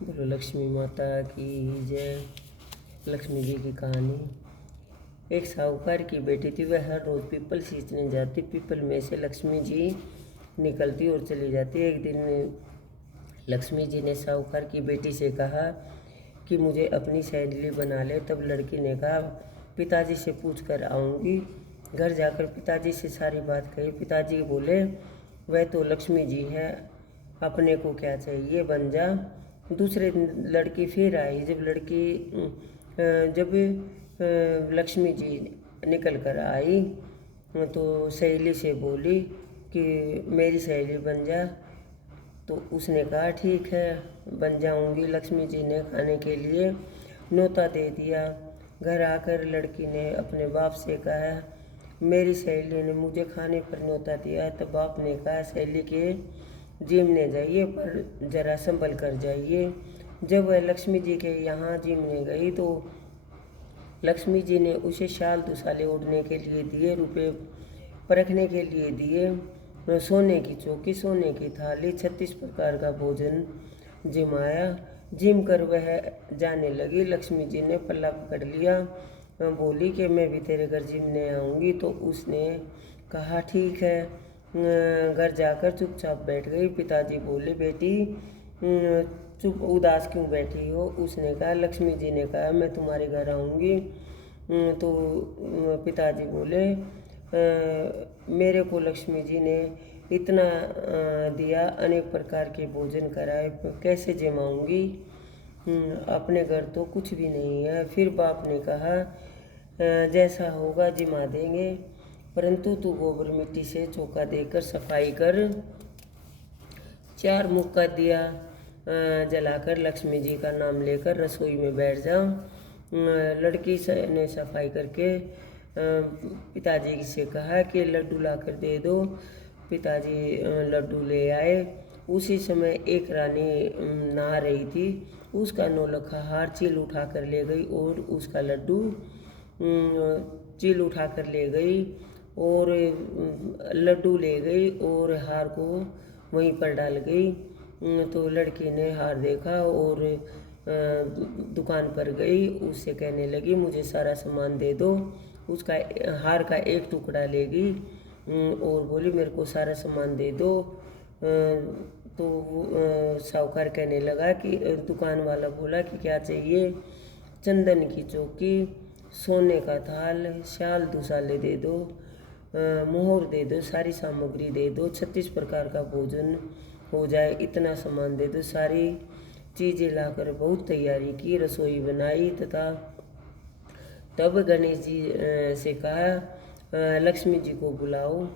बोलो लक्ष्मी माता की जय। लक्ष्मी जी की कहानी। एक साहूकार की बेटी थी। वह हर रोज पीपल सींचने जाती। पीपल में से लक्ष्मी जी निकलती और चली जाती। एक दिन लक्ष्मी जी ने साहूकार की बेटी से कहा कि मुझे अपनी सहेली बना ले। तब लड़की ने कहा पिताजी से पूछ कर आऊँगी। घर जाकर पिताजी से सारी बात कही। पिताजी बोले वह तो लक्ष्मी जी है, अपने को क्या चाहिए, बन जा। दूसरे दिन लड़की फिर आई। जब लक्ष्मी जी निकल कर आई तो सहेली से बोली कि मेरी सहेली बन जा। तो उसने कहा ठीक है, बन जाऊंगी। लक्ष्मी जी ने खाने के लिए न्योता दे दिया। घर आकर लड़की ने अपने बाप से कहा मेरी सहेली ने मुझे खाने पर न्योता दिया। तब बाप ने कहा सहेली के जिमने जाइए, पर जरा संभल कर जाइए। जब वह लक्ष्मी जी के यहाँ जिमने गई तो लक्ष्मी जी ने उसे शाल दुसाले ओढ़ने के लिए दिए, रुपए परखने के लिए दिए, सोने की चौकी, सोने की थाली, 36 प्रकार का भोजन जिमाया। जिम कर वह जाने लगी। लक्ष्मी जी ने पल्ला पकड़ लिया, बोली कि मैं भी तेरे घर जिमने आऊँगी। तो उसने कहा ठीक है। घर जाकर चुपचाप बैठ गई। पिताजी बोले बेटी चुप उदास क्यों बैठी हो। उसने कहा लक्ष्मी जी ने कहा मैं तुम्हारे घर आऊँगी। तो पिताजी बोले मेरे को लक्ष्मी जी ने इतना दिया, अनेक प्रकार के भोजन कराए, कैसे जमाऊँगी। अपने घर तो कुछ भी नहीं है। फिर बाप ने कहा जैसा होगा जिमा देंगे, परंतु तू गोबर मिट्टी से चौका देकर सफाई कर। 4 मुक्का दिया जलाकर लक्ष्मी जी का नाम लेकर रसोई में बैठ जाओ। लड़की ने सफाई करके पिताजी से कहा कि लड्डू ला कर दे दो। पिताजी लड्डू ले आए। उसी समय एक रानी नहा रही थी। उसका नौलखा हार चील उठा कर ले गई और उसका लड्डू चील उठा कर ले गई और लड्डू ले गई और हार को वहीं पर डाल गई। तो लड़की ने हार देखा और दुकान पर गई। उससे कहने लगी मुझे सारा सामान दे दो। उसका हार का एक टुकड़ा लेगी और बोली मेरे को सारा सामान दे दो। तो साहूकार कहने लगा कि दुकान वाला बोला कि क्या चाहिए। चंदन की चौकी, सोने का थाल, शाल दुसाले दे दो, मोहर दे दो, सारी सामग्री दे दो, 36 प्रकार का भोजन हो जाए, इतना सामान दे दो। सारी चीज़ें लाकर बहुत तैयारी की, रसोई बनाई तथा तब गणेश जी से कहा लक्ष्मी जी को बुलाओ।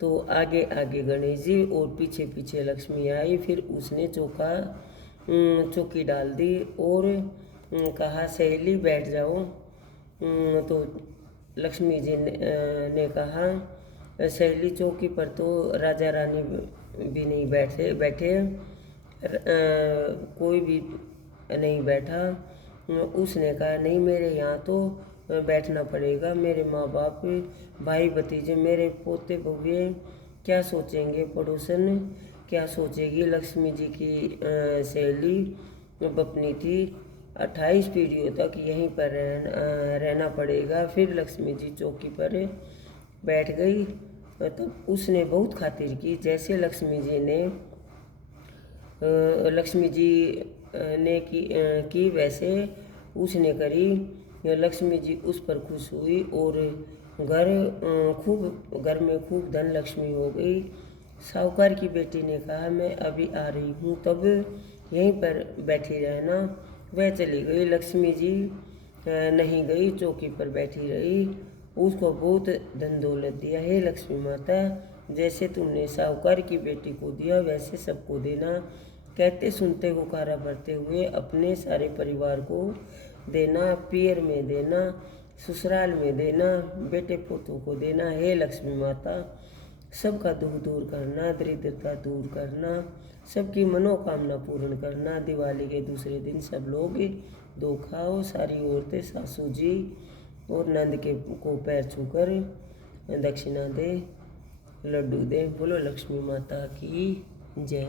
तो आगे आगे गणेश जी और पीछे पीछे लक्ष्मी आई। फिर उसने चौकी डाल दी और कहा सहेली बैठ जाओ। तो लक्ष्मी जी ने कहा सहेली चौकी पर तो राजा रानी भी नहीं बैठे कोई भी नहीं बैठा। उसने कहा नहीं मेरे यहाँ तो बैठना पड़ेगा। मेरे माँ बाप, भाई भतीजे, मेरे पोते बहुए क्या सोचेंगे, पड़ोसन क्या सोचेगी। लक्ष्मी जी की सहेली बपनी थी। 28 पीढ़ियों तक यहीं पर रहना पड़ेगा। फिर लक्ष्मी जी चौकी पर बैठ गई। तो उसने बहुत खातिर की। जैसे लक्ष्मी जी ने की वैसे उसने करी। लक्ष्मी जी उस पर खुश हुई और घर में खूब धन लक्ष्मी हो गई। साहूकार की बेटी ने कहा मैं अभी आ रही हूँ, तब यहीं पर बैठी रहना। वह चली गई। लक्ष्मी जी नहीं गई, चौकी पर बैठी रही। उसको बहुत धन दौलत दिया। हे लक्ष्मी माता, जैसे तुमने साहूकार की बेटी को दिया वैसे सबको देना। कहते सुनते हुकारा भरते हुए अपने सारे परिवार को देना, पियर में देना, ससुराल में देना, बेटे पोतों को देना। हे लक्ष्मी माता, सबका दुख दूर करना, दरिद्रता दूर करना, सबकी मनोकामना पूर्ण करना। दिवाली के दूसरे दिन सब लोग दो खाओ। सारी औरतें सासू जी और नंद के को पैर छूकर दक्षिणा दे, लड्डू दे। बोलो लक्ष्मी माता की जय।